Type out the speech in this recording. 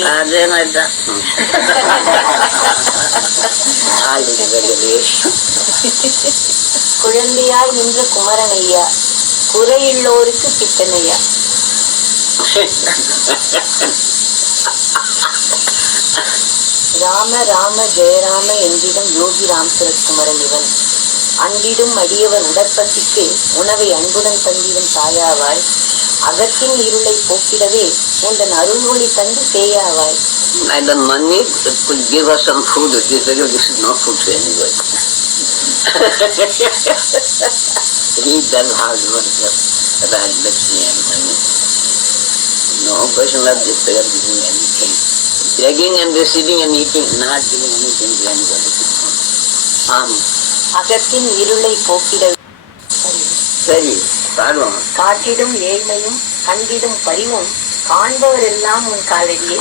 அதே மாதிரிதான். குழந்தையாய் நின்ற குமரனையா, குறையுள்ளோருக்கு பித்தனையா. ராம ராம ஜெயராம என்றிடம் யோகி ராம் சரத்குமரன் இவன். அன்பிடும் அடியவர் உடற்பசிக்கு உணவை அன்புடன் தந்திடும் தாயாவாய், அகத்தின் இருளை போக்கிடவே உந்தன் அருள்மொழி தந்து சேயாவாய். I don't money, it could give us some food. This is no food to anybody. He does hard work, right, Lakshmi and money. No person of this they are giving anything. Begging and receiving and eating, not giving anything to anybody. அகத்தின் இருளை போக்கிட சரி பாடுவோம். காட்டிடும் ஏழ்மையும் கண்டிடும் பரிவும் காண்பவரெல்லாம் உன் காலடியே.